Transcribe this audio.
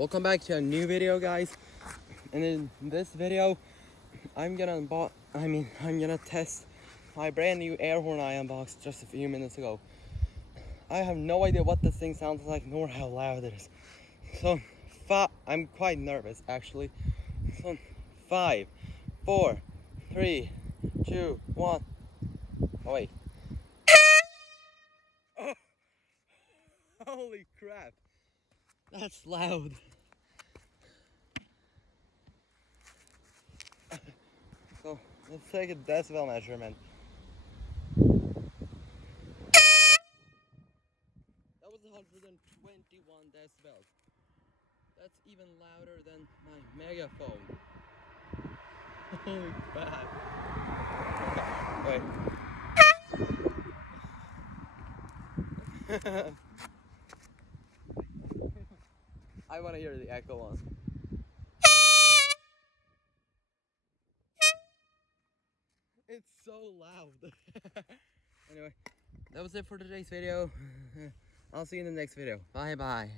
Welcome back to a new video, guys. And in this video, I'm gonna test my brand new air horn I unboxed just a few minutes ago. I have no idea what this thing sounds like nor how loud it is. So, I'm quite nervous actually. So, 5, 4, 3, 2, 1. Oh wait. Oh, holy crap! That's loud. So let's take a decibel measurement. That was 121 decibels. That's even louder than my megaphone. Holy crap. Wait. I want to hear the echo one. It's so loud. Anyway, that was it for today's video. I'll see you in the next video. Bye bye.